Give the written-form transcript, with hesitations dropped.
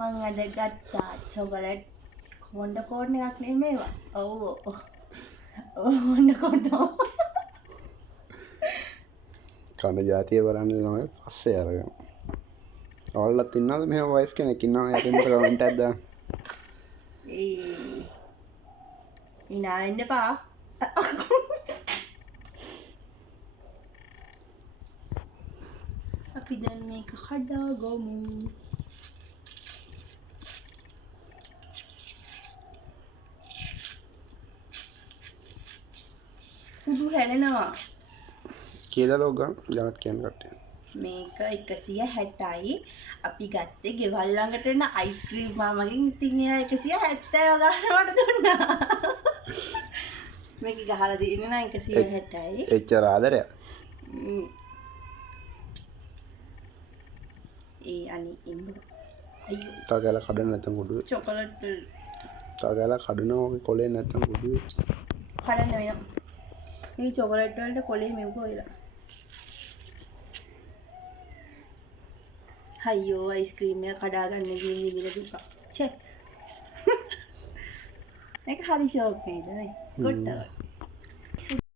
මං අද ගත්තා චොකලට් කොණ්ඩ කෝඩ් එකක් නෙමේවා. ඔව් කොණ්ඩ කෝඩ් කන ජාතිය බලන්න තමයි පස්සේ අරගෙන. ඔයාලත් ඉන්නවද මෙහෙම වයිස් කෙනෙක් ඉන්නවද යටින් මට කමෙන්ට් එකක් දාන්න. ඉනා වෙන්න එපා. අපි දැන් මේක හදාගමු. කුඩු හැලෙනවා. කීයද ලෝග ගණන් කියන්න කට්ටිය. මේක 160යි. අපි ගත්තේ ගෙවල් ළඟට එන අයිස්ක්‍රීම් මාමගෙන්. ඉතින් එයා 170 ගන්න මට දුන්නා. මේක ගහලා තියෙන්නේ නම් 160යි. එච්චර ආදරයක්. අනේ එම්බුල. අයියෝ. තාගල කඩන නැත්නම් කුඩුවේ. චොකලට් තාගල කඩනවා ඔගේ කොලේ නැත්නම් කුඩුවේ. කඩන්න වෙනවා. මේ චොකලට් වලට කොලේ මෙව්ව වෙලා. අයියෝ අයිස්ක්‍රීම් එක කඩා ගන්න ගිහින් ඉඳලා දුකා. ඡේ. මේක හරි ෂෝක් නේද නේ? ගොඩක්.